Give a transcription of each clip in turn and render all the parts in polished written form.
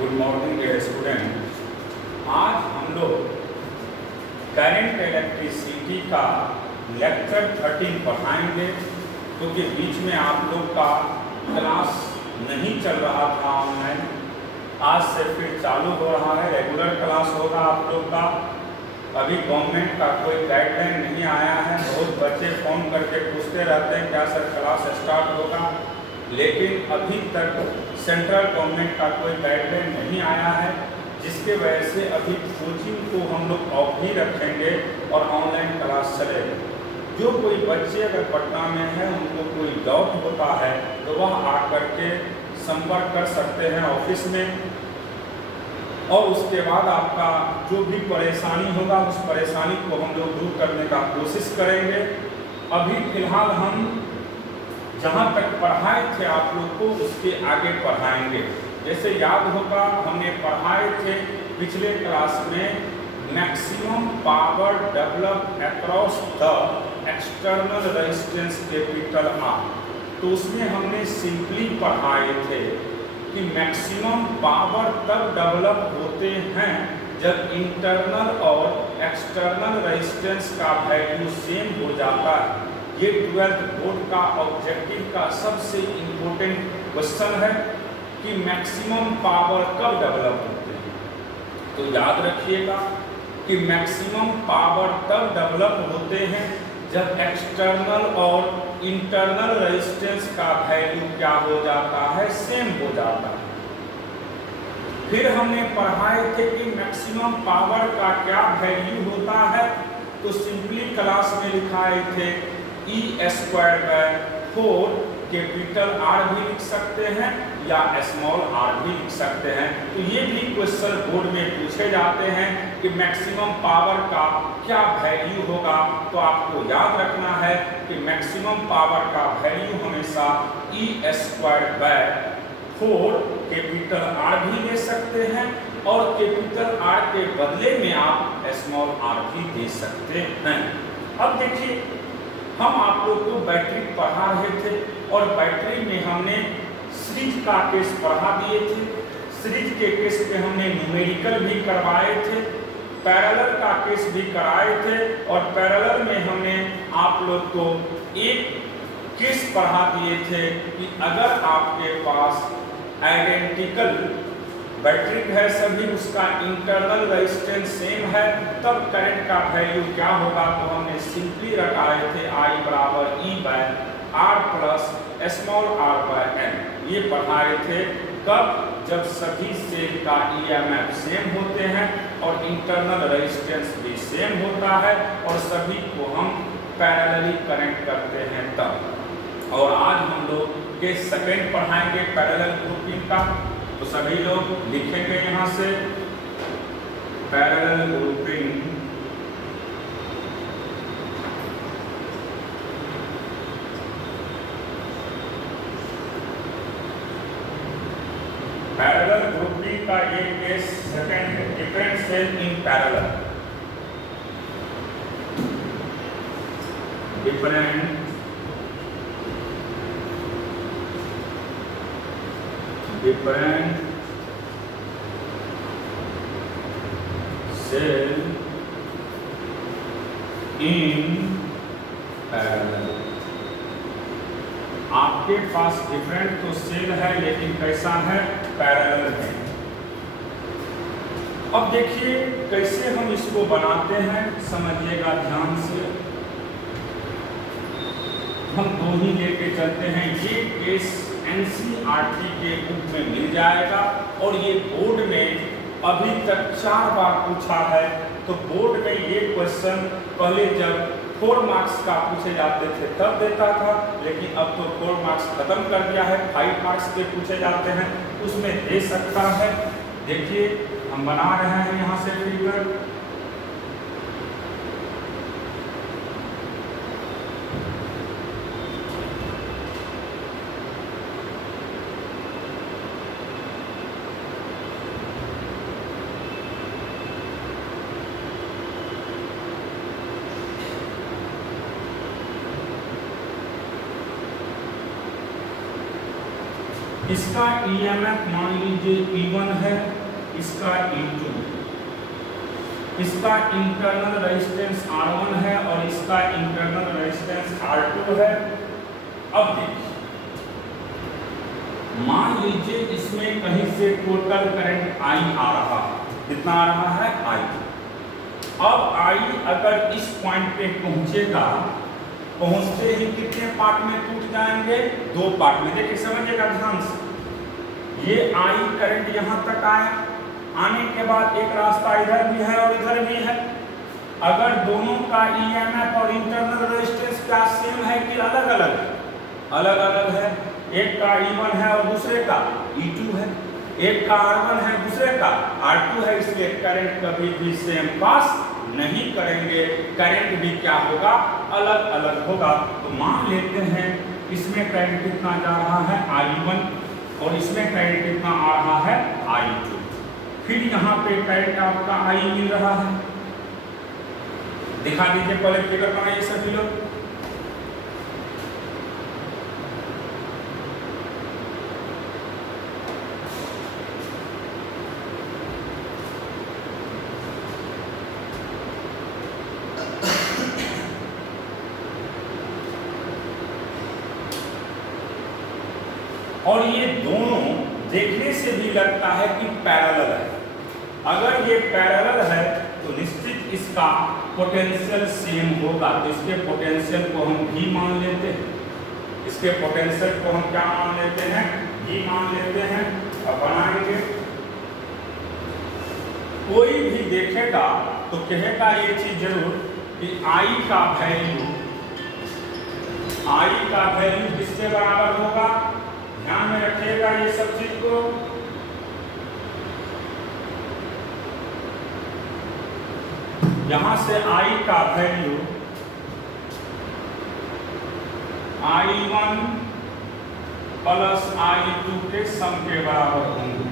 Good morning dear student. आज हम लोग करंट इलेक्ट्रिसिटी का लेक्चर 13 पढ़ाएंगे, क्योंकि बीच में आप लोग का क्लास नहीं चल रहा था ऑनलाइन। आज से फिर चालू हो रहा है, रेगुलर क्लास होगा आप लोग का। अभी गवर्नमेंट का कोई गाइडलाइन नहीं आया है। बहुत बच्चे फ़ोन करके पूछते रहते हैं क्या सर क्लास स्टार्ट होगा, लेकिन अभी तक सेंट्रल गवर्नमेंट का कोई गाइडलाइन नहीं आया है, जिसके वजह से अभी कोचिंग को हम लोग ऑफ ही रखेंगे और ऑनलाइन क्लास चलेगा। जो कोई बच्चे अगर पटना में है, उनको कोई डाउट होता है तो वह आकर के संपर्क कर सकते हैं ऑफिस में, और उसके बाद आपका जो भी परेशानी होगा उस परेशानी को हम लोग दूर करने का कोशिश करेंगे। अभी फिलहाल हम जहाँ तक पढ़ाए थे आप लोग को उसके आगे पढ़ाएंगे। जैसे याद होगा हमने पढ़ाए थे पिछले क्लास में maximum power develop across the external resistance capital R. तो उसमें हमने सिंपली पढ़ाए थे कि मैक्सिमम पावर तब डेवलप होते हैं जब इंटरनल और एक्सटर्नल रेजिस्टेंस का वैल्यू सेम हो जाता है। ये 12th बोर्ड का ऑब्जेक्टिव का सबसे इम्पोर्टेंट क्वेश्चन है कि मैक्सिमम पावर कब डेवलप होते हैं। तो याद रखिएगा कि मैक्सिमम पावर तब डेवलप होते हैं जब एक्सटर्नल और इंटरनल रेजिस्टेंस का वैल्यू क्या हो जाता है, सेम हो जाता है। फिर हमने पढ़ाए थे कि मैक्सिमम पावर का क्या वैल्यू होता है। तो सिंपली क्लास में लिखाए थे E² कैपिटल आर भी लिख सकते हैं या स्मॉल आर भी लिख सकते हैं। तो ये भी क्वेश्चन बोर्ड में पूछे जाते हैं कि मैक्सिमम पावर का क्या वैल्यू होगा। तो आपको याद रखना है कि मैक्सिमम पावर का वैल्यू हमेशा E² कैपिटल आर भी ले सकते हैं, और कैपिटल आर के बदले में आप स्मॉल आर भी दे सकते हैं। अब देखिए, हम आप लोग को बैटरी पढ़ा रहे थे और बैटरी में हमने सीरीज का केस पढ़ा दिए थे। सीरीज के केस पे हमने न्यूमेरिकल भी करवाए थे, पैरेलल का केस भी कराए थे, और पैरेलल में हमने आप लोग को एक केस पढ़ा दिए थे कि अगर आपके पास आइडेंटिकल बैटरी है सभी, उसका इंटरनल रेजिस्टेंस सेम है, तब करंट का वैल्यू क्या होगा। तो हमने सिंपली रखाए थे I बराबर E/R प्लस स्मॉल r/n। ये पढ़ाए थे कब, जब सभी सेल का EMF सेम होते हैं और इंटरनल रेजिस्टेंस भी सेम होता है और सभी को हम पैरेलली कनेक्ट करते हैं तब। और आज हम लोग के सेकेंड पढ़ाएंगे पैरेलल ग्रुपिंग का। तो सभी लोग लिखेंगे यहाँ से पैरेलल ग्रुपिंग। पैरेलल ग्रुपिंग का ये केस सेकंड है, different cell in parallel. Different cell in parallel. आपके पास डिफरेंट तो सेल है, लेकिन कैसा है, पैरेलल है। अब देखिए कैसे हम इसको बनाते हैं, समझिएगा ध्यान से। हम दो ही लेके चलते हैं। ये केस NCERT के बुक में मिल जाएगा, और ये बोर्ड में अभी तक 4 बार पूछा है। तो बोर्ड में ये क्वेश्चन पहले जब 4 मार्क्स का पूछे जाते थे तब देता था, लेकिन अब तो 4 मार्क्स खत्म कर दिया है, 5 मार्क्स के पूछे जाते हैं, उसमें दे सकता है। देखिए हम बना रहे हैं यहाँ से फिगर। इसका ईएमएफ मान लीजिए E1 है, इसका E2, इसका इंटरनल रेजिस्टेंस R1 है और इसका इंटरनल रेजिस्टेंस R2 है। अब देखिए, मान लीजिए इसमें कहीं से टोटल करंट I आ रहा है, कितना आ रहा है I। अब I अगर इस पॉइंट पे पहुंचेगा, पहुंचते ही कितने पार्ट में टूट जाएंगे? 2 पार्ट में। देखिए समझिएगा ध्यान से, ये I करंट यहाँ तक आया, आने के बाद एक रास्ता इधर भी है और इधर भी है। अगर दोनों का ईएमएफ और इंटरनल रेजिस्टेंस क्या सेम है कि अलग अलग है? अलग अलग है। एक का E1 है और दूसरे का E2 है, एक का R1 है दूसरे का R2 है, इसलिए करंट कभी भी सेम पास नहीं करेंगे, करंट भी क्या होगा? अलग अलग होगा। तो मान लेते हैं इसमें करंट कितना जा रहा है? I1, और इसमें करंट कितना आ रहा है? I2। फिर यहाँ पे करंट आपका I मिल रहा है। दिखा दीजिए, पहले फिगर बनाइए सभी लोग। और ये दोनों देखने से भी लगता है कि पैरेलल है। अगर ये पैरेलल है तो निश्चित इसका पोटेंशियल सेम होगा। तो इसके पोटेंशियल को हम V मान लेते हैं, इसके पोटेंशियल को हम क्या मान लेते हैं? V मान लेते हैं। अब बनाएंगे, कोई भी देखेगा तो कहेगा ये चीज जरूर कि I का वैल्यू किसके बराबर होगा? ध्यान में रखिएगा ये सब चीज को। यहां से I का वैल्यू I1 प्लस I2 के सम के बराबर होंगे।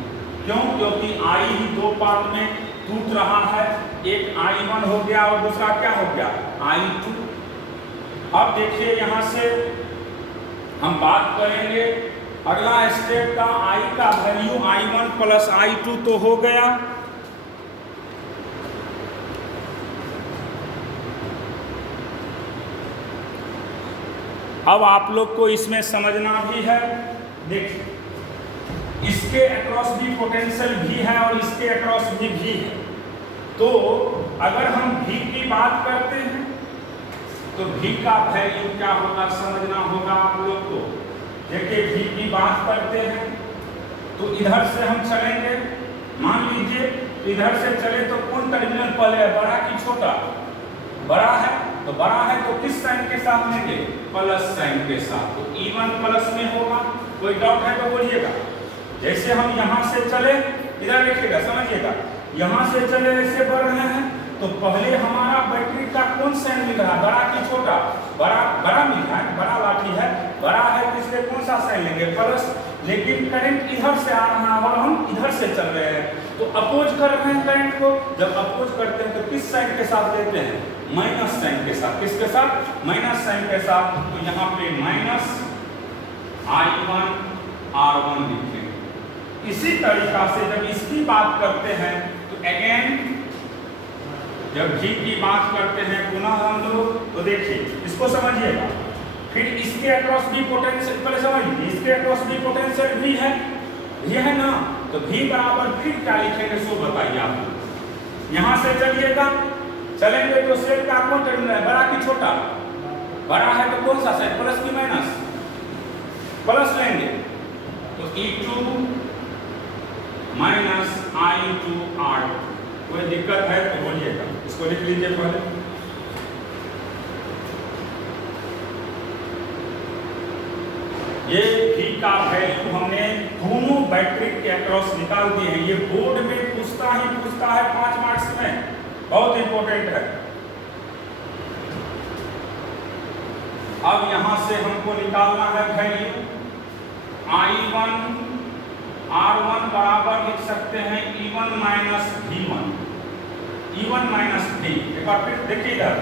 क्यों? क्योंकि I ही 2 पार्ट में टूट रहा है, एक I1 हो गया और दूसरा क्या हो गया? I2। अब देखिए यहां से हम बात करेंगे अगला स्टेप का। I का वैल्यू I1 प्लस I2 तो हो गया। अब आप लोग को इसमें समझना भी है। देखिए, इसके अक्रॉस भी पोटेंशियल भी है और इसके अक्रॉस भी है। तो अगर हम V की बात करते हैं तो V का वैल्यू क्या होगा समझना होगा आप लोग को। देखिए V की बात करते हैं तो इधर से हम चलेंगे, मान लीजिए इधर से चले तो कौन टर्मिनल पहले है, बड़ा कि छोटा? बड़ा है, तो बड़ा है तो किस साइन के साथ लेंगे? प्लस साइन के साथ। तो E1 प्लस में होगा। कोई डाउट है तो बोलिएगा। जैसे हम यहाँ से चले, इधर देखिएगा, समझिएगा, यहाँ से चले ऐसे बढ़ रहे हैं तो पहले हमारा बैटरी का कौन साइन मिल रहा है? बड़ा कि छोटा? बड़ा मिल रहा है, बड़ा लाठी है, बड़ा है तो इसलिए कौन सा साइन लेंगे? प्लस। लेकिन करंट इधर से आ रहा है और हम इधर से चल रहे हैं, तो अपोज कर रहे हैं करंट को। जब अपोज करते हैं तो किस साइन के साथ लेते हैं? माइनस साइन के साथ। किसके साथ? माइनस साइन के साथ। तो यहाँ पे माइनस I1 R1 लिखेंगे। इसी तरीका से जब इसकी बात करते हैं तो अगेन जब V की बात करते हैं पुनः हम लोग, तो देखिए इसको समझिएगा। फिर इसके अक्रॉस भी पोटेंशियल, पहले समझिए, इसके अक्रॉस भी पोटेंशियल भी है, ये है ना। तो V बराबर फिर क्या लिखेंगे सो बताइए आप। यहाँ से चलिएगा, चलेंगे तो सेल का कौन टर्मिनल है? बड़ा कि छोटा? बड़ा है तो कौन सा साइन? प्लस की माइनस? प्लस लेंगे। तो E2 माइनस I2 R। कोई दिक्कत है तो बोलिएगा। इसको लिख लीजिए पहले। ये V का वैल्यू हमने दोनों बैटरी के अक्रॉस निकाल दिए हैं। ये बोर्ड में पूछता है 5 मार्क्स में, बहुत इंपॉर्टेंट है। अब यहां से हमको निकालना है वैल्यू I1 R1 बराबर लिख सकते हैं E1 minus V1, E1 minus V। एक बार फिर देखिए, इधर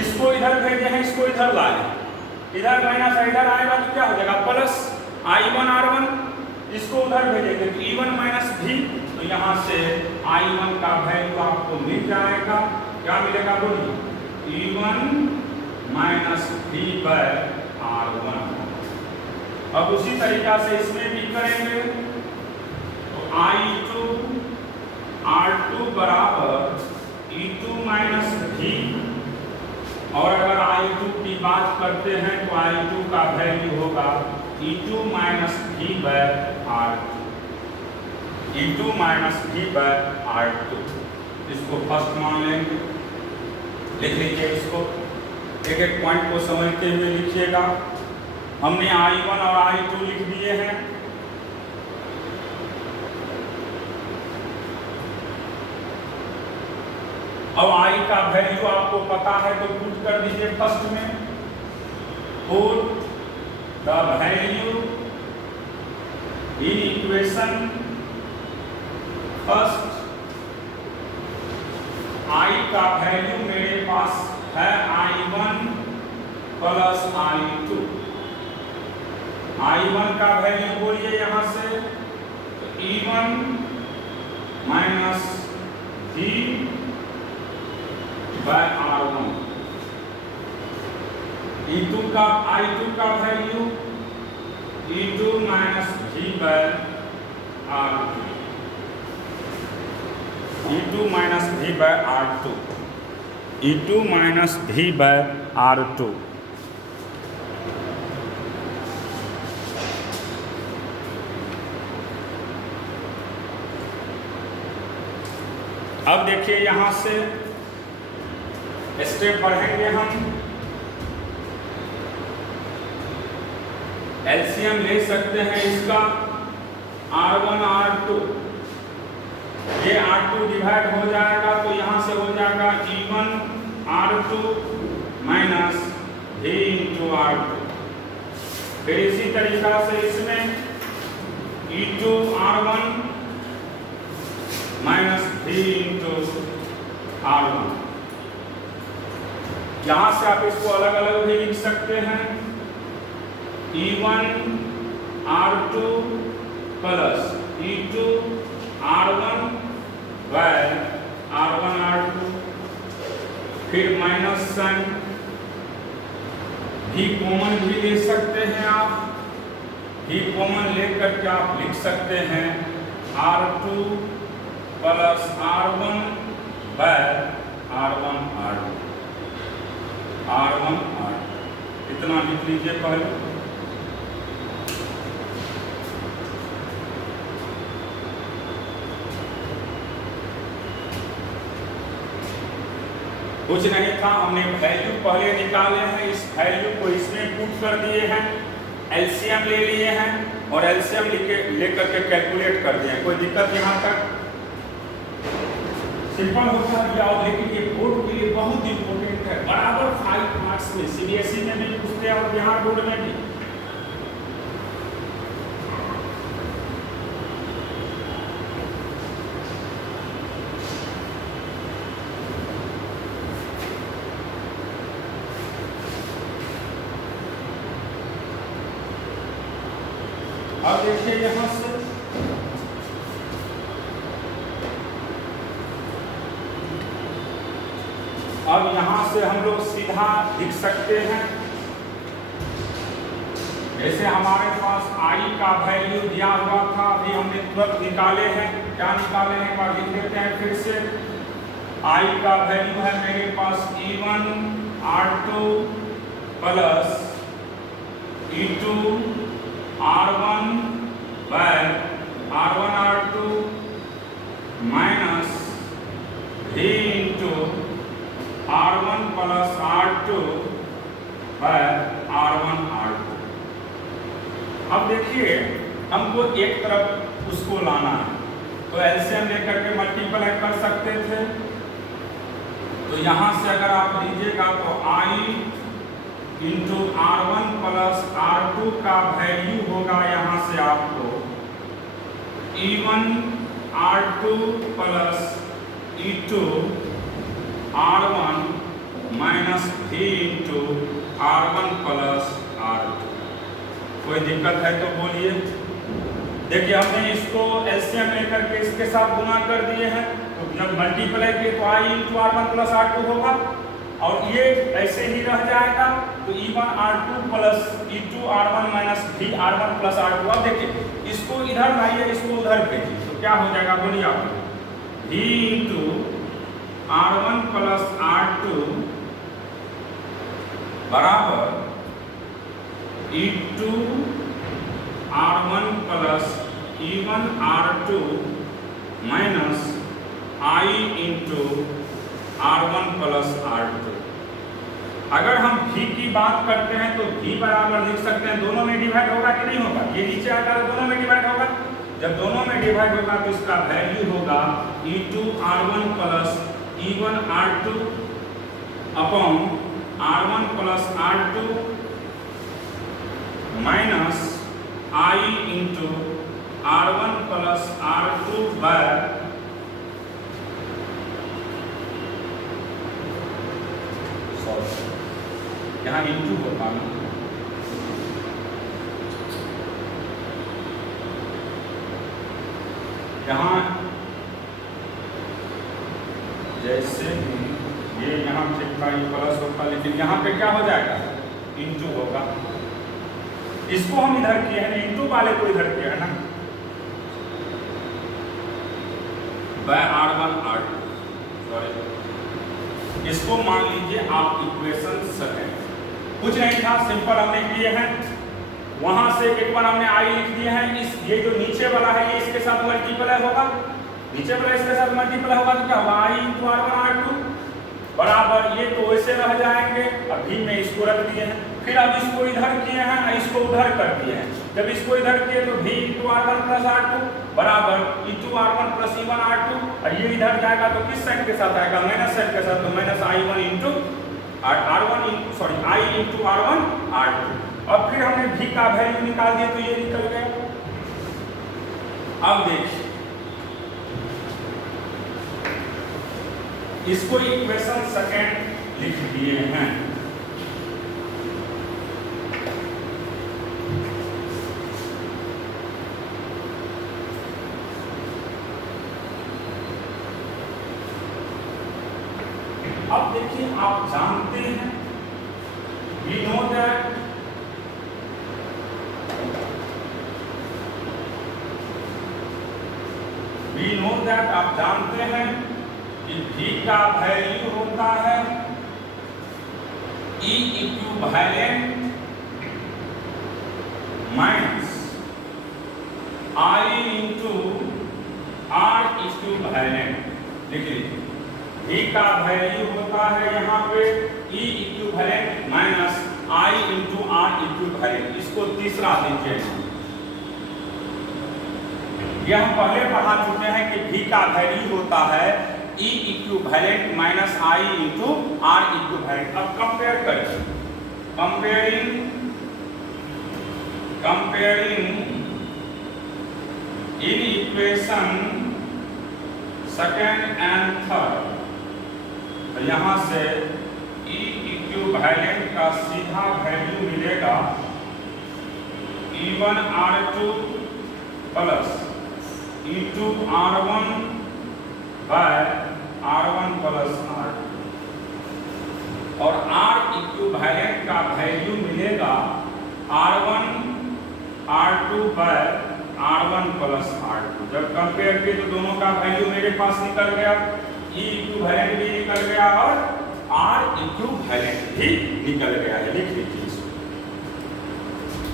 इसको इधर भेजे हैं, इसको इधर लाए, इधर माइनस इधर आएगा तो क्या हो जाएगा? प्लस। I1 R1 इसको उधर भेजेंगे तो E1 माइनस V, तो यहाँ से I1 का वैल्यू आपको मिल जाएगा, क्या मिलेगा बोलिए, E1 minus V bye R1। अब उसी तरीका से इसमें भी करेंगे, तो I2 R2 बराबर E2 माइनस V, और अगर I2 की बात करते हैं तो I2 का वैल्यू होगा E2 minus V by R2, E2 minus V by R2। इसको फर्स्ट मान लेंगे, लिख लीजिए इसको, एक एक पॉइंट को समझते हुए लिखिएगा। हमने I1 और I2 लिख दिए हैं। अब I का वैल्यू आपको पता है तो पुट कर दीजिए फर्स्ट में, put the value in equation first. I का वैल्यू मेरे पास है I1 प्लस I2। I1 का वैल्यू बोलिए यहां से, तो E1 minus V bye R1। E2 का I2 का value E2 minus V by R2, E2 minus V by R2, E2 minus V by R2। अब देखिए यहां से स्टेप बढ़ेंगे हम, एलसीएम ले सकते हैं इसका R1 R2, ये R2 डिवाइड हो जाएगा तो यहां से हो जाएगा E1 R2 minus V into R2। फिर इसी तरीका से इसमें E2 R1 minus V into R1। यहां से आप इसको अलग अलग भी लिख सकते हैं, E1 R2 plus E2 R1 by R1 R2। फिर माइनस साइन, भी कॉमन भी ले सकते हैं आप, भी कॉमन लेकर के आप लिख सकते हैं R2 plus R1 by R1 R2, R1 R2। इतना लिख लीजिए पहले। कुछ नहीं था, हमने वैल्यू पहले निकाले हैं, इस वैल्यू को इसमें पुट कर दिए हैं, एलसीएम ले लिए हैं और एलसीएम लेकर के कैलकुलेट कर दिए हैं। कोई दिक्कत यहाँ तक? सिंपल होता है, लेकिन ये बोर्ड के लिए बहुत इंपॉर्टेंट है, बराबर 5 मार्क्स में सीबीएसई में भी पूछते हैं और बिहार बोर्ड में भी। अब देखिए यहां से अब यहां से हम लोग सीधा लिख सकते हैं, जैसे हमारे पास I का वैल्यू दिया हुआ था, अभी हमने तुरंत निकाले हैं। क्या निकाले हैं एक बार लिख देते हैं फिर से। I का वैल्यू है मेरे पास E1 R2 plus E2 R1 by R1 R2 minus V into R1 plus R2 by R1 R2। अब देखिए हमको एक तरफ उसको लाना है, तो एलसीएम लेकर के मल्टीप्लाई कर सकते थे। तो यहाँ से अगर आप लीजिएगा तो I into R1 plus R2 का वैल्यू होगा यहाँ से आपको E1 R2 plus E2 R1 minus V into R1 plus R2। कोई दिक्कत है तो बोलिए। देखिए हमने इसको एलसीएम लेकर के इसके साथ गुना कर दिए हैं, तो जब मल्टीप्लाई किए तो i into R1 plus R2 होगा, और ये ऐसे ही रह जाएगा, तो E1 R2 plus E2 R1 minus V R1 plus R2। अब देखिए इसको इधर लाइए, इसको उधर भेजिए, तो क्या हो जाएगा बोलिए आप, V into R1 plus R2 बराबर E2 R1 plus E1 R2 minus I into R1 plus R2। अगर हम V की बात करते हैं तो V बराबर लिख सकते हैं, दोनों में डिवाइड होगा कि नहीं होगा, ये नीचे आकर दोनों में डिवाइड होगा। जब दोनों में डिवाइड होगा तो इसका वैल्यू होगा E2 R1 plus E1 R2 upon R1 plus R2 minus I into R1 plus R2 by यहाँ इंटू होता है, यहाँ जैसे ये यहाँ चिपका ये प्लस होता, लेकिन यहाँ पे क्या हो जाएगा, इंटू होगा। इसको हम इधर किए हैं, इंटू वाले को इधर किया है ना, बाय R1 R2, सॉरी इसको मान लीजिए आप इक्वेशन सेकंड, कुछ नहीं था, सिंपल हमने किए हैं। वहां से एक बार हमने I लिख दिए हैं, इस ये जो नीचे वाला है ये इसके साथ मल्टीप्लाई होगा, नीचे वाला इसके साथ मल्टीप्लाई होगा तो क्या होगा, I इंटू R1 R2 बराबर, ये तो वैसे रह जाएंगे, अभी में इसको रख दिए हैं, फिर अब इसको इधर किए हैं, इसको उधर कर दिए हैं। जब इसको इधर किए तो V into R1 plus R2 बराबर E2 R1 plus E1 R2, और ये इधर जाएगा तो किस साइड के साथ आएगा, माइनस साइड के साथ, तो minus I1 into R1 into sorry I into R1 R2। अब फिर हमने V का वैल्यू निकाल दिया तो ये निकल गया। अब देखिए इसको इक्वेशन सेकंड लिख दिए हैं। अब देखिए आप जानते हैं, we know that आप जानते हैं कि V का वैल्यू होता है E equivalent minus I into R equivalent. लिख लीजिए V का वैल्यू होता है यहाँ पे E equivalent minus I into R equivalent. इसको तीसरा लीजिए, यह हम पहले पढ़ा चुके हैं कि V का वैल्यू होता है E equivalent minus I into R equivalent. अब कंपेयर करिए, comparing in equation second and third, तो यहाँ से E इक्विवेलेंट का सीधा वैल्यू मिलेगा E1 R2 plus E2 R1 by R1 plus R2, और R इक्विवेलेंट का वैल्यू मिलेगा R1 R2 by R1 plus R2। जब कंपेयर किए तो दोनों का वैल्यू मेरे पास निकल गया, E इक्विवेलेंट भी निकल गया और R इक्विवेलेंट भी निकल गया है। लिख लीजिए इसको,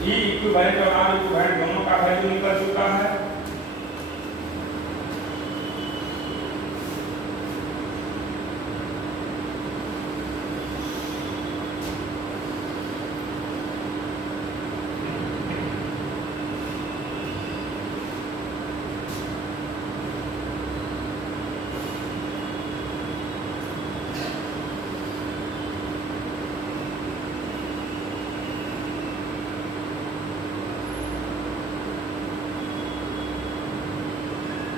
E इक्विवेलेंट और R इक्विवेलेंट दोनों का वैल्यू निकल चुका है।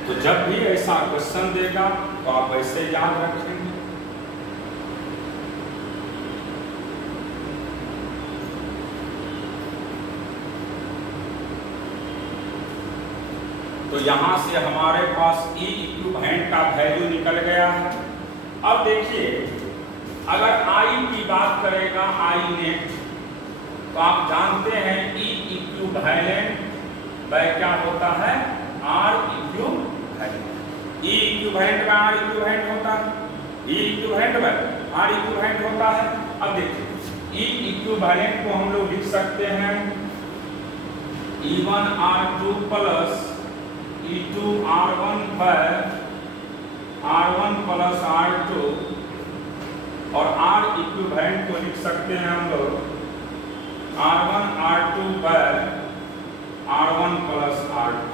तो जब भी ऐसा क्वेश्चन देगा तो आप ऐसे याद रखेंगे। तो यहाँ से हमारे पास ई इक्विवेलेंट का वैल्यू निकल गया है। अब देखिए अगर आई की बात करेगा आई नेट, तो आप जानते हैं ई इक्विवेलेंट बाय क्या होता है, R equivalent. E equivalent by R equivalent होता है, E equivalent by R equivalent होता है। अब देखिए ई इक्विवेलेंट को हम लोग लिख सकते हैं E1 R2 plus E2 R1 by R1 plus R2, और R इक्विवेलेंट को लिख सकते हैं हम लोग R1 R2 by R1 plus R2।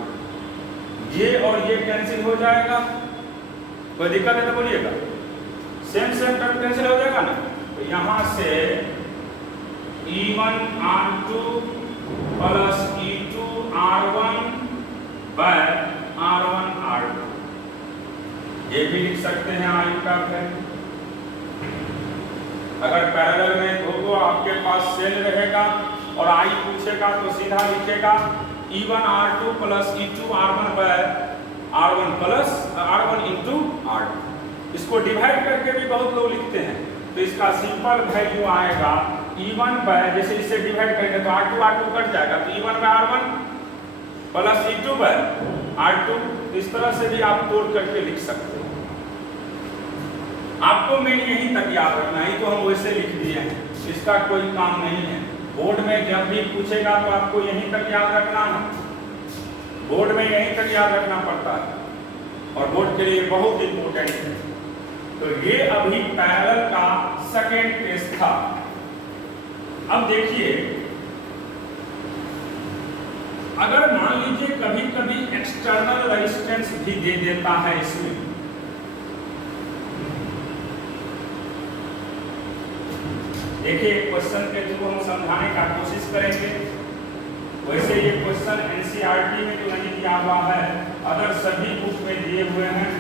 ये और ये कैंसिल हो जाएगा, कोई दिक्कत है तो बोलिएगा, सेम टर्म कैंसिल हो जाएगा ना। तो यहाँ से E1 R2 plus E2 R1 by R1 R2, ये भी लिख सकते हैं आई का वैल्यू। अगर पैरेलल में दो आपके पास सेल रहेगा और आई पूछेगा तो सीधा लिखेगा E1 R2 plus E2 R1 by R1 plus R1 into R2। इसको डिवाइड करके भी बहुत लोग लिखते हैं, तो इसका सिंपल वैल्यू आएगा E1 बाय, जैसे इसे डिवाइड करेंगे तो R2 R2 कट जाएगा, तो E1 by R1 plus E2 by R2। इस तरह से भी आप तोड़ करके लिख सकते हैं। आपको मेन यहीं तक याद रखना है, तो हम वैसे लिख दिए हैं, इसका कोई काम नहीं है। बोर्ड में जब भी पूछेगा तो आपको यहीं तक याद रखना है, बोर्ड में यहीं तक याद रखना पड़ता है और बोर्ड के लिए बहुत इंपॉर्टेंट है। तो ये अभी पैरेलल का सेकेंड केस था। अब देखिए अगर मान लीजिए कभी कभी एक्सटर्नल रेजिस्टेंस भी दे देता है इसमें, देखिए क्वेश्चन के थ्रू हम समझाने का कोशिश करेंगे। वैसे ये क्वेश्चन एनसीईआरटी में जो नहीं दिया हुआ है, अदर सभी बुक में दिए हुए हैं।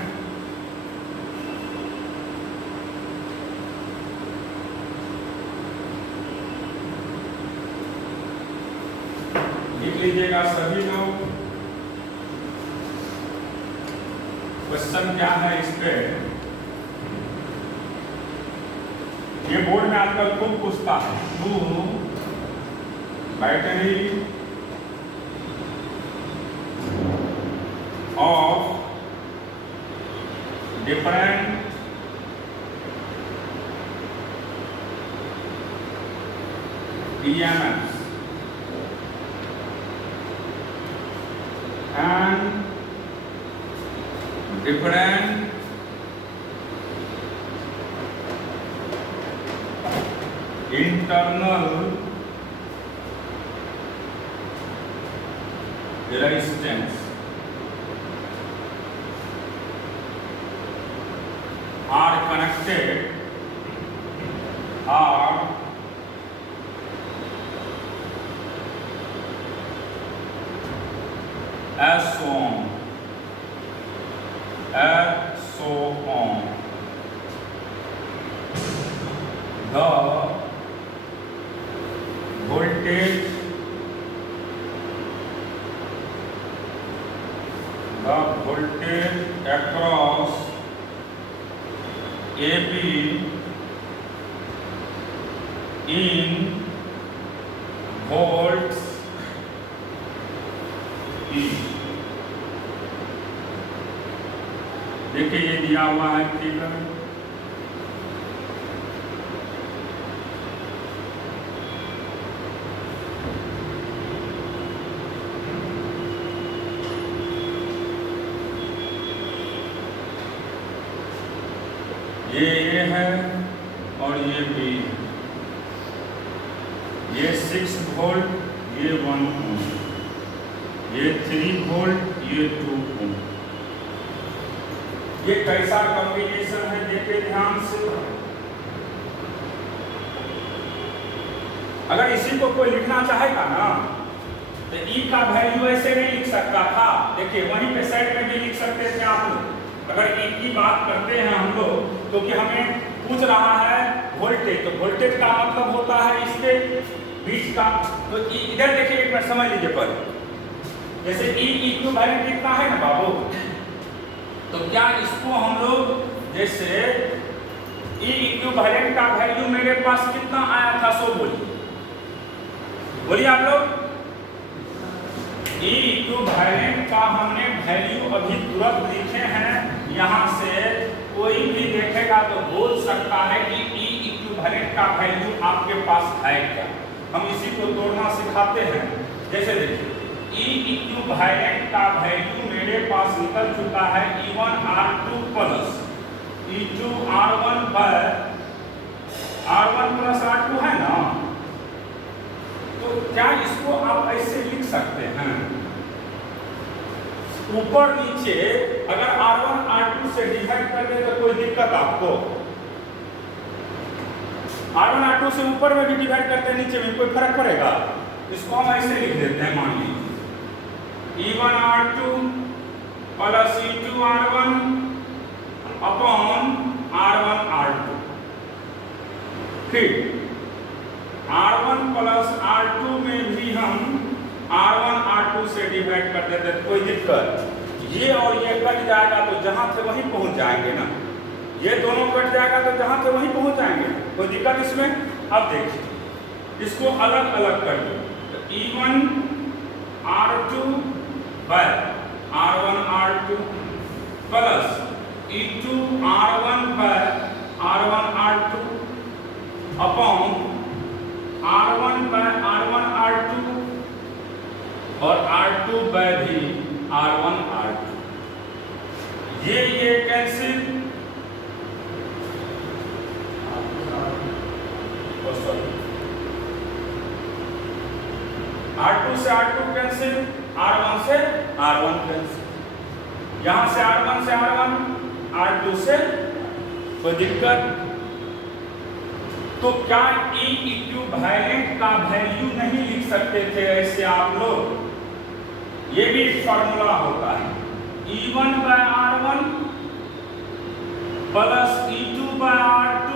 लिख लीजिएगा सभी लोग, क्वेश्चन क्या है इस पे। ये बोर्ड में आजकल खूब पूछता है, two battery of different EMFs and different internal resistance are connected as so on. The voltage across AB in volts is, देखिए ये दिया हुआ है फिगर। ये A है और ये B, ये 6 वोल्ट, ये 1 ओम, ये 3 वोल्ट, ये 2 ओम। ये कैसा कॉम्बिनेशन है देखिए ध्यान से। अगर इसी को कोई लिखना चाहेगा ना तो E का वैल्यू ऐसे नहीं लिख सकता था, देखिए वहीं पे साइड में भी लिख सकते थे आप लोग। अगर E की बात करते हैं हम लोग, तो कि हमें पूछ रहा है वोल्टेज, तो वोल्टेज का मतलब होता है इसके बीच का। तो इधर देखिए एक बार समझ लीजिए, पर जैसे E इक्विवेलेंट कितना है ना बाबू, तो क्या इसको हम लोग जैसे E इक्विवेलेंट का वैल्यू मेरे पास कितना आया था सो बोलिए आप लोग। E इक्विवेलेंट का हमने वैल्यू अभी तुरंत लिखे हैं, यहाँ से कोई भी देखेगा तो बोल सकता है कि E इक्विवेलेंट का वैल्यू आपके पास है क्या। हम इसी को तोड़ना सिखाते हैं। जैसे देखिए E इक्विवेलेंट का वैल्यू मेरे पास निकल चुका है E1 R2 plus E2 R1 पर R1 प्लस R2 है ना, तो क्या इसको आप ऐसे लिख सकते हैं ऊपर नीचे, अगर R1 R2 से डिवाइड कर दे तो कोई दिक्कत आपको? R1 R2 से ऊपर में भी डिवाइड करते हैं नीचे में कोई फर्क पड़ेगा? इसको हम ऐसे लिख देते हैं, मान लीजिए E1 R2 plus E2 R1 upon R1 R2, फिर R1 प्लस R2 में भी हम R1 R2 से डिवाइड कर देते हैं, कोई दिक्कत? ये और ये कट जाएगा तो जहां थे वहीं पहुंच जाएंगे ना, ये दोनों कट जाएगा तो जहां थे वहीं पहुंच जाएंगे, कोई दिक्कत इसमें? अब देखिए इसको अलग अलग कर दो, तो E1 R2 by R1 R2 plus E2 R1 by R1 R2 upon R1 by R1 R2 और R2 बाय भी R1 R2, ये कैंसिल, R2 से R2 कैंसिल, R1 से R1 कैंसिल, यहां से R1 से R1, R2 से, कोई दिक्कत? तो क्या E इक्विवेलेंट का वैल्यू नहीं लिख सकते थे ऐसे आप लोग? ये भी एक फॉर्मूला होता है, E1 by R1 plus E2 by R2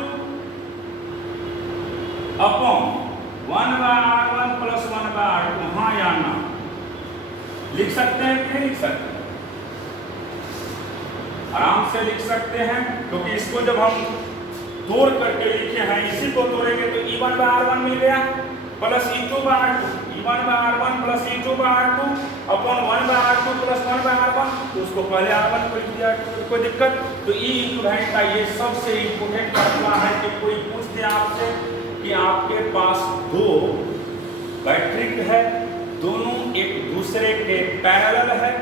upon 1 by R1 plus 1 by R2, हाँ या ना? लिख सकते हैं कि नहीं लिख सकते? आराम से लिख सकते हैं, क्योंकि इसको जब हम तोड़ करके लिखे हैं, इसी को तोड़ेंगे तो E1 बाय R1 मिल गया plus E2 by R2, E1 by R1 plus E2 by R2 upon 1 by R2 plus 1 by R1, तो उसको पहले R1 को लिख दिया, कोई दिक्कत? तो E इक्विवेलेंट का ये सबसे इम्पोर्टेंट फॉर्मूला है कि कोई पूछ दे आपसे कि आपके पास दो बैटरी है, दोनों एक दूसरे के पैरेलल है,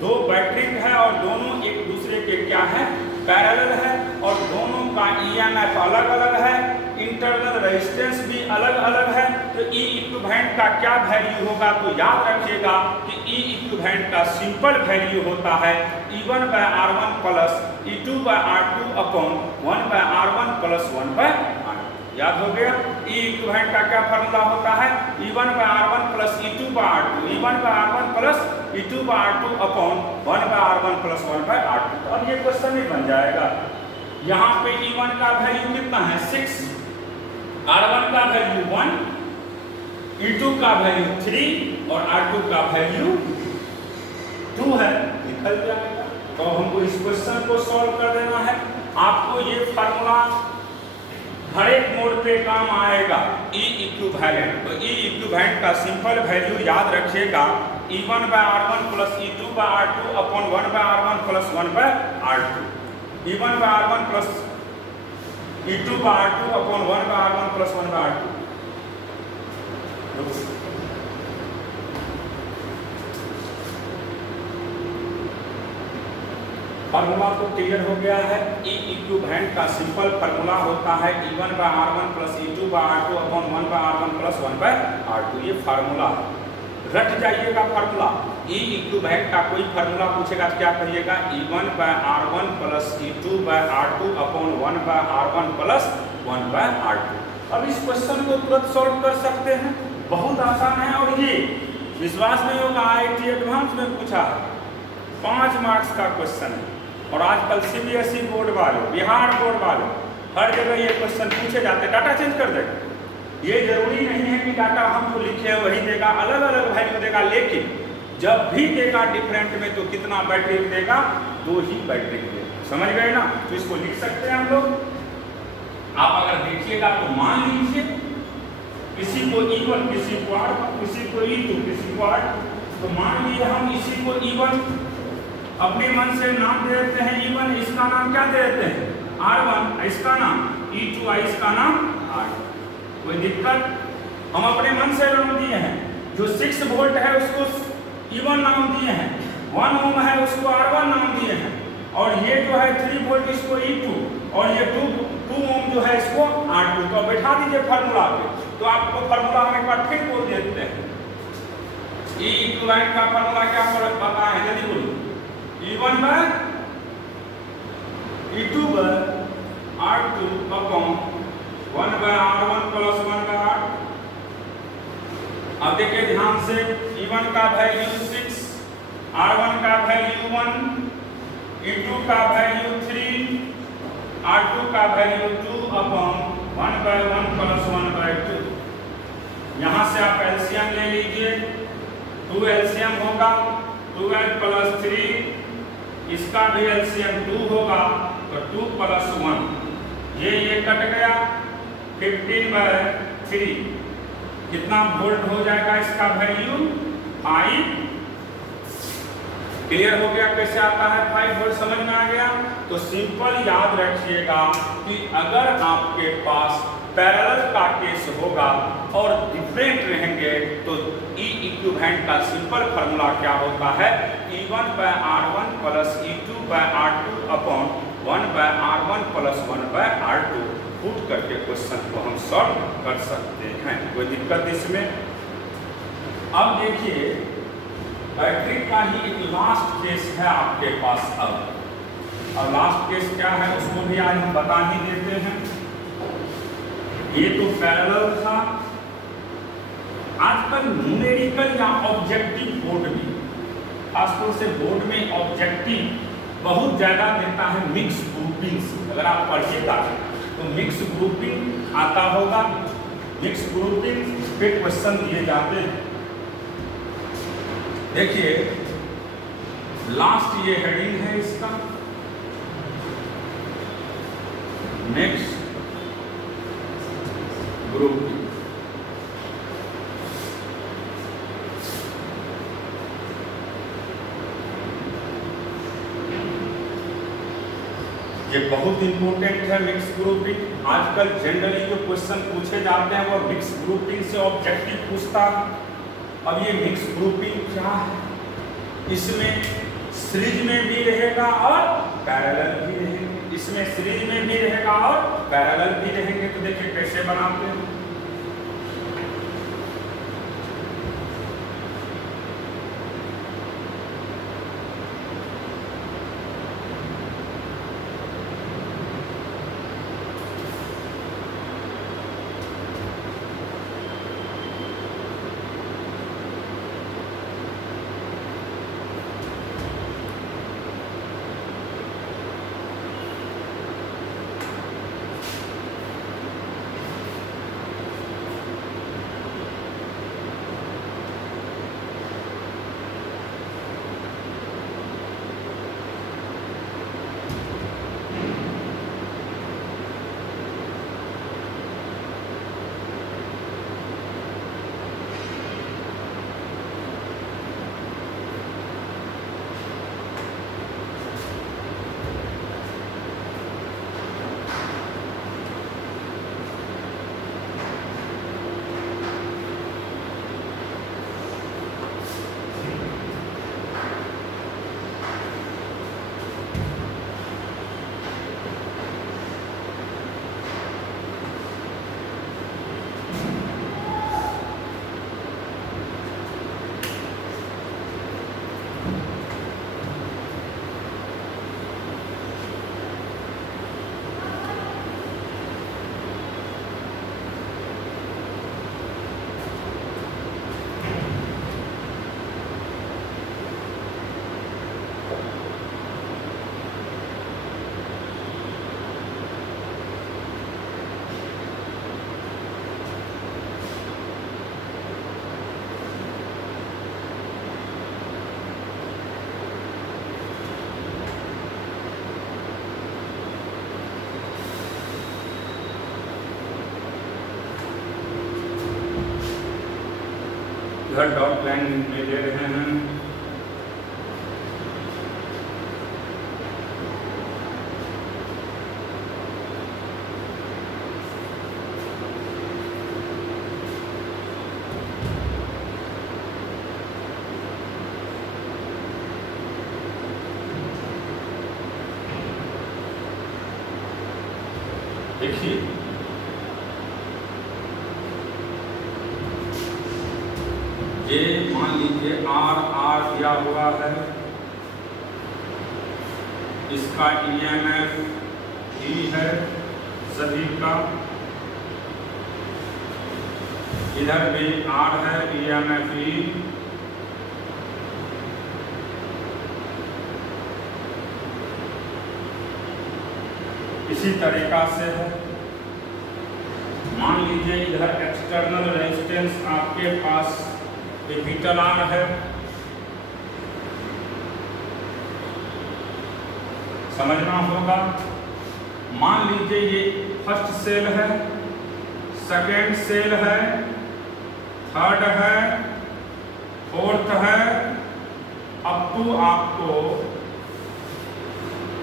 दो बैटरी है और दोनों एक दूसरे के क्या है, पैरेलल है, और दोनों का EMF अलग अलग है, इंटरनल रेजिस्टेंस भी अलग अलग है, तो E इक्विवेलेंट का क्या वैल्यू होगा? तो याद रखिएगा कि E इक्विवेलेंट का सिंपल वैल्यू होता है E1 by R1 plus E2 by R2 upon 1 by R1 plus 1 by R2। याद हो गया? E इक्विवेलेंट का क्या फॉर्मूला होता है? E1 by R1 plus E2 by R2, E1 by R1 plus E2 by R2 upon 1 by R1 plus 1 by R2। अब ये question ही बन जाएगा। यहाँ पे E1 का वैल्यू कितना है? 6, R1 का वैल्यू 1, E2 का वैल्यू 3 और R2 का वैल्यू 2 है, निकल जाएगा। तो हमको इस क्वेश्चन को सॉल्व कर देना है। आपको ये फार्मूला हर एक मोड पे काम आएगा, E इक्विवेलेंट। तो E इक्विवेलेंट का सिंपल वैल्यू याद रखिएगा, E1 by R1 plus E2 by R2 upon 1 by R1 plus 1 by R2, E1 by R1 plus E2 by R2 upon 1 by R1 plus 1 by R2। Formula तो clear हो गया है। E equivalent का simple formula होता है E1 by R1 plus E2 by R2 upon 1 by R1 plus 1 by R2। ये formula रट जाइएगा फार्मूला। E इक्विवेलेंट का कोई फार्मूला पूछेगा तो क्या कहिएगा? E1 by R1 plus E2 by R2 upon 1 by R1 plus 1 by R2। अब इस क्वेश्चन को तुरंत सॉल्व कर सकते हैं, बहुत आसान है। और ये विश्वास नहीं होगा, IIT एडवांस में पूछा है, 5 मार्क्स का क्वेश्चन है। और आजकल CBSE बोर्ड वालों, बिहार बोर्ड वालों, हर जगह ये क्वेश्चन पूछे जाते। डाटा चेंज कर देगा, ये जरूरी नहीं है कि डाटा हम जो लिखे हैं वही देगा, अलग अलग वैल्यू देगा। लेकिन जब भी देगा डिफरेंट में तो कितना बैटरी देगा, 2 ही बैटरी देगा। समझ गए ना? तो इसको लिख सकते हैं हम लोग। आप अगर देखिएगा तो मान लीजिए किसी को E1, किसी को R1, किसी को E2, किसी को R2, तो मान लीजिए हम इसी को E1 अपने मन से नाम दे देते हैं E1, इसका नाम क्या दे देते हैं R1, इसका नाम E2, इसका नाम R2। कोई दिक्कत? हम अपने मन से नाम दिए हैं। जो 6 वोल्ट है उसको E1 नाम दिए हैं, 1 ओम है उसको R1 नाम दिए हैं, और ये जो है 3 वोल्ट इसको E2, और ये 2 ओम जो है इसको R2। तो बैठा दीजिए फार्मूला पे, तो आपको फार्मूला हम एक बार फिर बोल देते हैं। E इक्विवेलेंट का फार्मूला क्या पता है? जल्दी बोलो। E1 by E2 by R2 upon 1 by R1 plus 1 by R2। अब देखिए ध्यान से, E1 का वैल्यू 6, R1 का वैल्यू 1, E2 का वैल्यू 3, R2 का value 2 upon 1 by 1 plus 1 by 2। यहाँ से आप एलसीएम ले लीजिए, 2 एलसीएम होगा, 12 प्लस 3, इसका भी एलसीएम 2 होगा, तो 2 प्लस 1, ये कट गया, 15 बाय 3, कितना वोल्ट हो जाएगा इसका वैल्यू 5। क्लियर हो गया कैसे आता है 5 वोल्ट? समझ में आ गया? तो सिंपल याद रखिएगा कि अगर आपके पास पैरेलल का केस होगा और डिफरेंट रहेंगे तो E इक्विवेलेंट का सिंपल फार्मूला क्या होता है? E1 by R1 plus E2 by R2 upon 1 by R1 plus 1 by R2। Put करके क्वेश्चन को हम सॉल्व कर सकते हैं। कोई दिक्कत इसमें? अब देखिए बैटरी का ही एक लास्ट केस है आपके पास। अब लास्ट केस क्या है उसको भी आज हम बता ही देते हैं। ये तो पैरेलल था। आजकल न्यूमेरिकल या ऑब्जेक्टिव बोर्ड में, खासतौर से बोर्ड में ऑब्जेक्टिव बहुत ज्यादा देता है मिक्स ग्रुपिंग। अगर आप पढ़िएगा तो मिक्स ग्रुपिंग आता होगा, मिक्स ग्रुपिंग पे क्वेश्चन दिए जाते हैं। देखिए लास्ट ये हेडिंग है इसका, नेक्स्ट ग्रुपिंग। ये बहुत इंपॉर्टेंट है मिक्स ग्रुपिंग। आजकल जनरली जो क्वेश्चन पूछे जाते हैं वो मिक्स ग्रुपिंग से ऑब्जेक्टिव पूछता है। अब ये मिक्स ग्रुपिंग क्या है? इसमें सीरीज में भी रहेगा और पैरेलल भी रहेंगे। इसमें सीरीज में भी रहेगा और पैरेलल भी रहेंगे। तो देखिए कैसे बनाते हैं। इधर डॉट लाइन में ले रहे हैं। देखिए ये मान लीजिए आर दिया हुआ है, इसका ईएमएफ ई है सभी का, इधर भी आर है ईएमएफ ई, इसी तरीका से है। मान लीजिए इधर एक्सटर्नल रेजिस्टेंस आपके पास कैपिटल आर है, समझना होगा। मान लीजिए ये फर्स्ट सेल है, सेकेंड सेल है, थर्ड है, फोर्थ है, अप टू आपको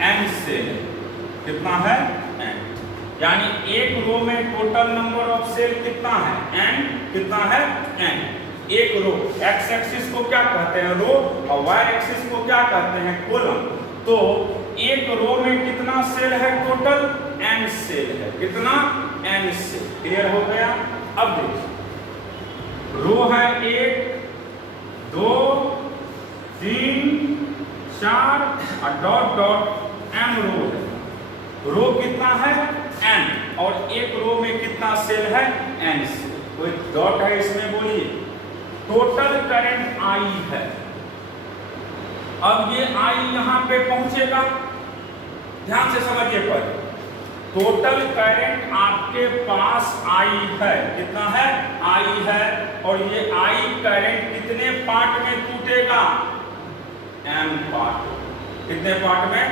एन सेल। कितना है? एन। यानी एक रो में टोटल नंबर ऑफ सेल कितना है? एन। कितना है? एन। एक रो, एक्स एक्सिस को क्या कहते हैं? रो, और वाई एक्सिस को क्या कहते हैं? कॉलम। तो एक रो में कितना सेल है टोटल? एन सेल है। कितना? N cell. क्लियर हो गया? अब देखिए रो है 1 2 3 4 और डॉट डॉट एन रो है। रो कितना है? एन। और एक रो में कितना सेल है? N cell. कोई डॉट है इसमें? बोलिए। टोटल करंट आई है। अब ये आई यहां पे पहुंचेगा, ध्यान से समझिए। पहले टोटल करंट आपके पास आई है। कितना है? आई है। और ये आई करंट कितने पार्ट में टूटेगा? M part. कितने पार्ट में?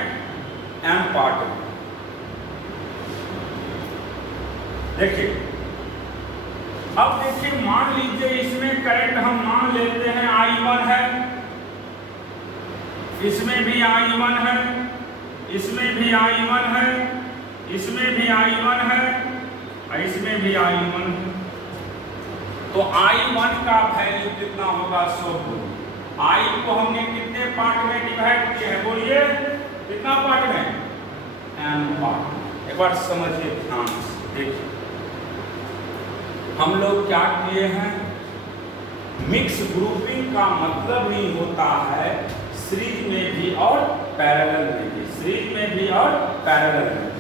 एम पार्ट में। देखिए अब देखिए, मान लीजिए इसमें करंट हम मान लेते हैं I1 है, इसमें भी I1 है, इसमें भी I1 है, इसमें भी I1 है, और इसमें भी I1 है। तो I1 का वैल्यू कितना होगा? 100। I को हमने कितने पार्ट में डिवाइड किया है? बोलिए। कितना पार्ट में? M part. एक बार समझिए ध्यान से। देखिए हम लोग क्या किए हैं, मिक्स ग्रुपिंग का मतलब ही होता है सीरीज में भी और पैरेलल में भी। सीरीज में भी और पैरेलल में भी।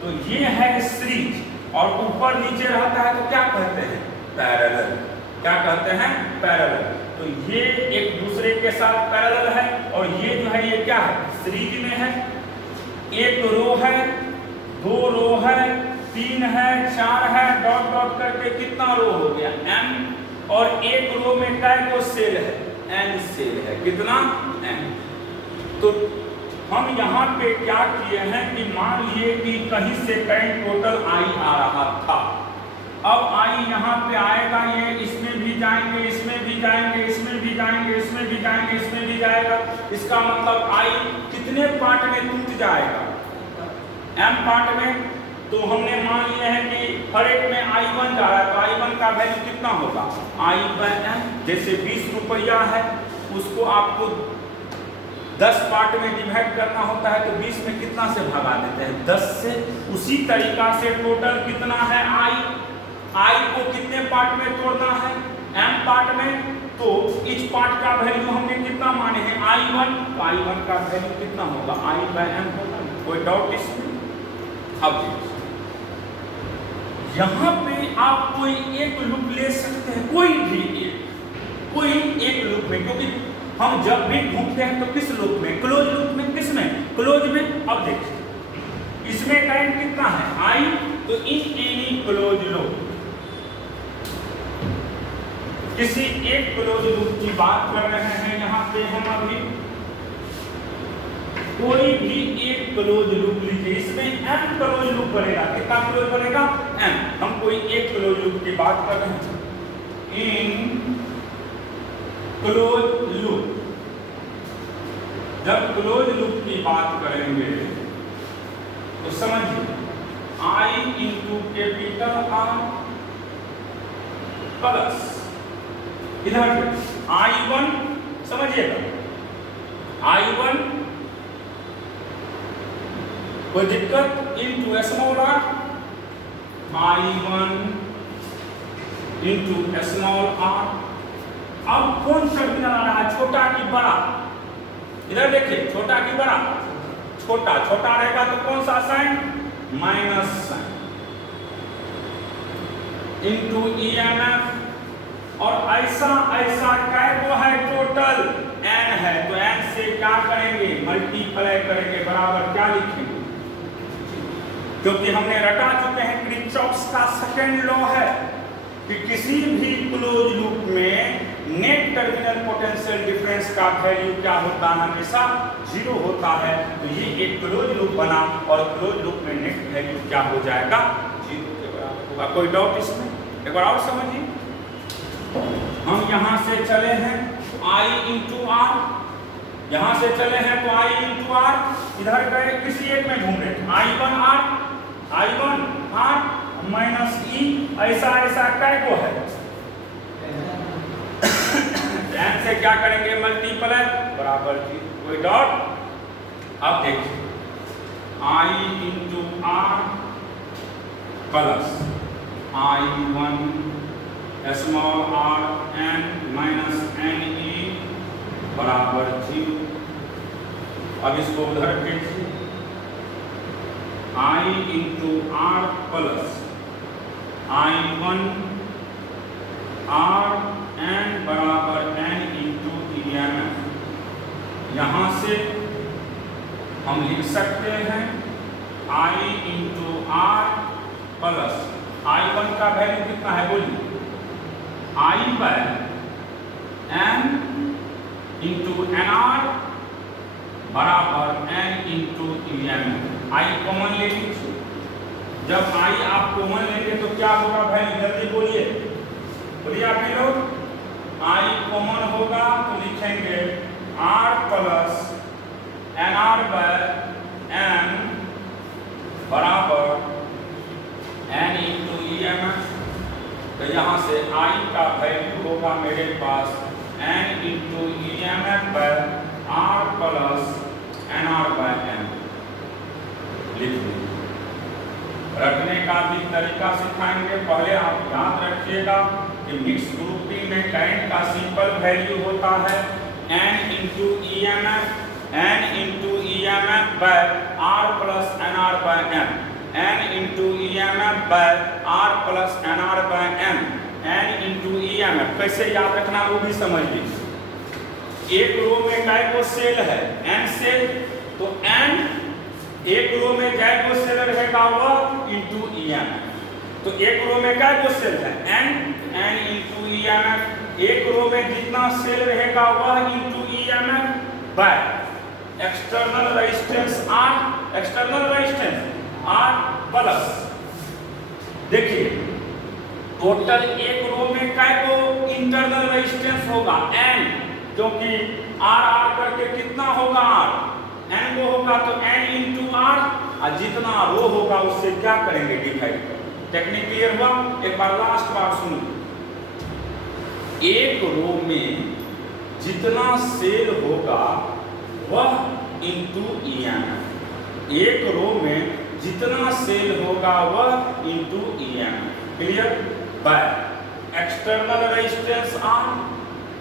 तो ये है सीरीज और ऊपर नीचे रहता है तो क्या कहते हैं? पैरेलल। क्या कहते हैं? पैरेलल। तो ये एक दूसरे के साथ पैरेलल है और ये जो है ये क्या है? सीरीज में है। एक रो है, 2 रो है, 3 है, 4 है, डॉट डॉट करके कितना रो हो गया? m। और एक रो में कै को सेल है? n सेल है। कितना? n। तो हम यहाँ पे क्या किए हैं कि मान लिए कि कहीं से करंट टोटल I आ रहा था। अब I यहाँ पे आएगा, ये इसमें भी जाएंगे, इसमें भी जाएंगे, इसमें भी जाएंगे, इसमें भी जाएंगे, इसमें भी जाएगा। इसका मतलब I कितने पार्ट में टूट जाएगा? m पार्ट में। तो हमने मान लिया है कि हर एक में I1 जा रहा है, तो I1 का वैल्यू कितना होगा? I/m। जैसे 20 रुपया है, उसको आपको 10 पार्ट में डिवाइड करना होता है, तो 20 में कितना से भगा देते हैं? 10 से। उसी तरीका से टोटल कितना है? I को कितने पार्ट में तोड़ना है? m पार्ट में। तो इस पार्ट का वैल्यू हमने कितना माने हैं? I1। तो I1 का वैल्यू कितना होगा? I/m होगा। कोई डाउट इसमें? अब देखिए यहाँ पे आप कोई एक लूप ले सकते हैं, कोई एक लूप में, क्योंकि हम जब भी घूमते हैं तो किस लूप में? क्लोज लूप में। किस में? क्लोज में। अब देखिए इसमें करंट कितना है? I। तो इन एनी क्लोज लूप, किसी एक क्लोज लूप की बात कर रहे हैं यहाँ पे हम अभी। कोई भी एक क्लोज लूप लीजिए, इसमें m क्लोज लूप बनेगा। कितना क्लोज बनेगा? m। हम कोई एक क्लोज लूप की बात कर रहे हैं। In close loop. जब क्लोज लूप की बात करेंगे तो समझिए I into capital R plus इधर I1, समझिएगा I1 कोई दिक्कत into small r, I1 into small r। अब कौन टर्मिनल आ रहा है, छोटा कि बड़ा? इधर देखिए, छोटा कि बड़ा? छोटा। छोटा रहेगा तो कौन सा sign? Minus sign into EMF। और ऐसा ऐसा कैसे है, टोटल n है तो n से क्या करेंगे, मल्टीप्लाई करेंगे, बराबर क्या लिखेंगे? क्योंकि हमने रटा चुके हैं किरचॉफ का सेकंड लॉ है कि किसी भी क्लोज लूप में नेट टर्मिनल पोटेंशियल डिफरेंस का वैल्यू क्या होता है, हमेशा 0 होता है। तो ये एक क्लोज लूप बना और क्लोज लूप में नेट वैल्यू क्या हो जाएगा, 0 के बराबर होगा। कोई डाउट इसमें? एक बार और समझिए, हम यहां से चले हैं I इंटू R, यहां से चले हैं तो I इंटू R, इधर गए किसी एक में घूम रहे, I1 R माइनस E, ऐसा ऐसा कैसे है, n से क्या करेंगे, मल्टीप्लाई, बराबर 0। कोई डॉट? अब देखिए I into R plus I1 small r n minus n e बराबर 0। अब इसको उधर भेजिए, I into R plus I1 R n बराबर n इंटू EMF। यहाँ से हम लिख सकते हैं I into R plus I1 का वैल्यू कितना है, बोलिए, I by n into NR बराबर n into EMF। I common ले लीजिए, जब I आप कॉमन लेंगे तो क्या होगा वैल्यू, जल्दी बोलिए, बोलिए आप ही लोग। I कॉमन होगा तो लिखेंगे R plus NR by n बराबर n इंटू EMF। तो यहाँ से I का वैल्यू होगा मेरे पास n into EMF by R plus NR by n। लिख लीजिए, रखने का भी तरीका सिखाएंगे। पहले आप याद रखिएगा कि मिक्स ग्रुपिंग में करंट का सिंपल वैल्यू होता है n into EMF by R plus NR by n, n into EMF by R plus NR by n, n into EMF। कैसे याद रखना वो भी समझ लीजिए। एक रो में काय को सेल है, n सेल, तो n एक रो में काय को सेल रहेगा वह इंटू EMF। तो एक रो में काय को सेल है, n इंटू EMF। एक रो में जितना सेल रहेगा वह into EMF by external resistance R, external resistance R plus, देखिए टोटल एक रो में काय को इंटरनल रेजिस्टेंस होगा n, क्योंकि R करके कितना होगा, R n को होगा तो n इंटू R, और जितना रो होगा उससे क्या करेंगे, डिवाइड करेंगे। टेक्निक क्लियर हुआ? एक बार लास्ट बार सुनिए, एक रो में जितना सेल होगा वह इंटू EMF, एक रो में जितना सेल होगा वह into EMF। Clear? By external resistance R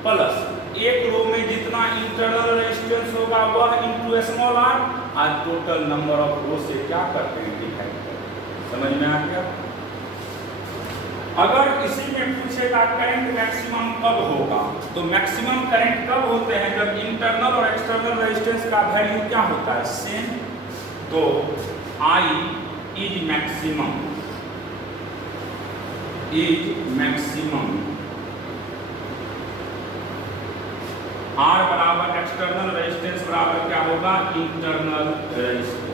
plus एक रो में जितना इंटरनल रेजिस्टेंस होगा वह इंटू स्मॉल r, और टोटल नंबर ऑफ रो से क्या करते हैं, डिवाइड करते हैं। समझ में आ गया? अगर इसी में पूछेगा करंट मैक्सिमम कब होगा, तो मैक्सिमम करंट कब होते हैं, जब इंटरनल और एक्सटर्नल रेजिस्टेंस का वैल्यू क्या होता है, सेम। तो I इज मैक्सिमम, R बराबर एक्सटर्नल रेजिस्टेंस बराबर क्या होगा, इंटरनल रेजिस्टेंस।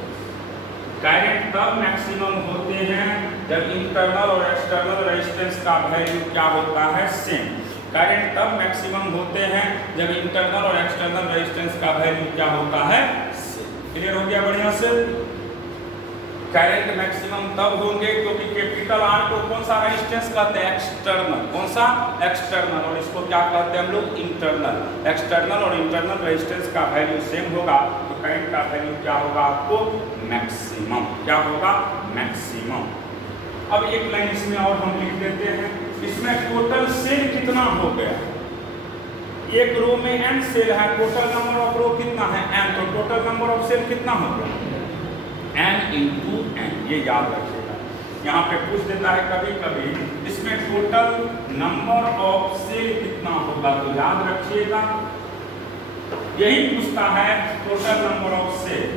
करंट तब मैक्सिमम होते हैं जब इंटरनल और एक्सटर्नल रेजिस्टेंस का वैल्यू क्या होता है, सेम। करंट तब मैक्सिमम होते हैं जब इंटरनल और एक्सटर्नल रेजिस्टेंस का वैल्यू क्या होता है, क्लियर हो गया बढ़िया से। करंट मैक्सिमम तब होंगे क्योंकि कैपिटल आर को कौन सा रेजिस्टेंस कहते हैं, एक्सटर्नल, कौन सा, एक्सटर्नल, और इसको क्या कहते हैं हम लोग, इंटरनल। एक्सटर्नल और इंटरनल रेजिस्टेंस का वैल्यू सेम होगा तो करंट का वैल्यू क्या होगा आपको, मैक्सिमम, क्या होगा, मैक्सिमम। अब एक लाइन इसमें और हम लिख देते हैं, इसमें टोटल सेल कितना हो गया, एक रो में n सेल है, टोटल नंबर ऑफ रो कितना है n, तो टोटल नंबर ऑफ सेल कितना हो गया, n इंटू n, ये याद रखिएगा। यहाँ पे पूछ देता है कभी कभी इसमें टोटल नंबर ऑफ सेल कितना होगा, तो याद रखिएगा यही पूछता है टोटल नंबर ऑफ सेल,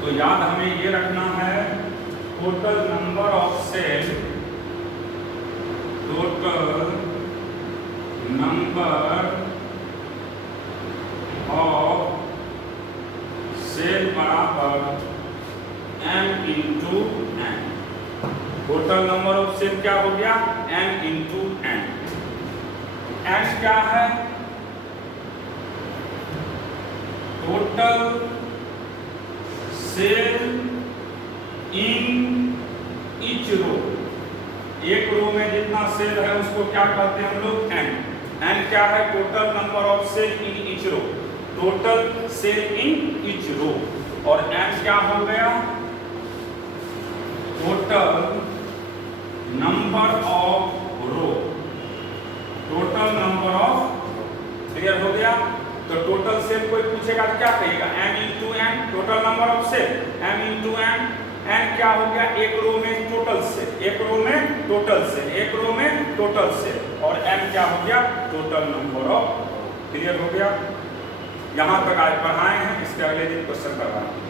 तो याद हमें ये रखना है total number of cell, total number of cell बराबर m into n। Total number of cell क्या हो गया, m इंटू n। n क्या है, total cell in each row, एक रो में जितना सेल है उसको क्या कहते हैं हम लोग, n। n क्या है, total number of cell in each row, total cell in each row, और n क्या हो गया, total number of row, total number of, clear हो गया। तो टोटल सेल कोई पूछेगा तो क्या कहेगा, m into n, total number of cell m into n। n क्या हो गया, एक रो में टोटल सेल, एक रो में टोटल सेल, एक रो में टोटल सेल, और n क्या हो गया, टोटल नंबर ऑफ, क्लियर हो गया। यहाँ तक आज पढ़ाए हैं, इसके अगले दिन क्वेश्चन करवाएं।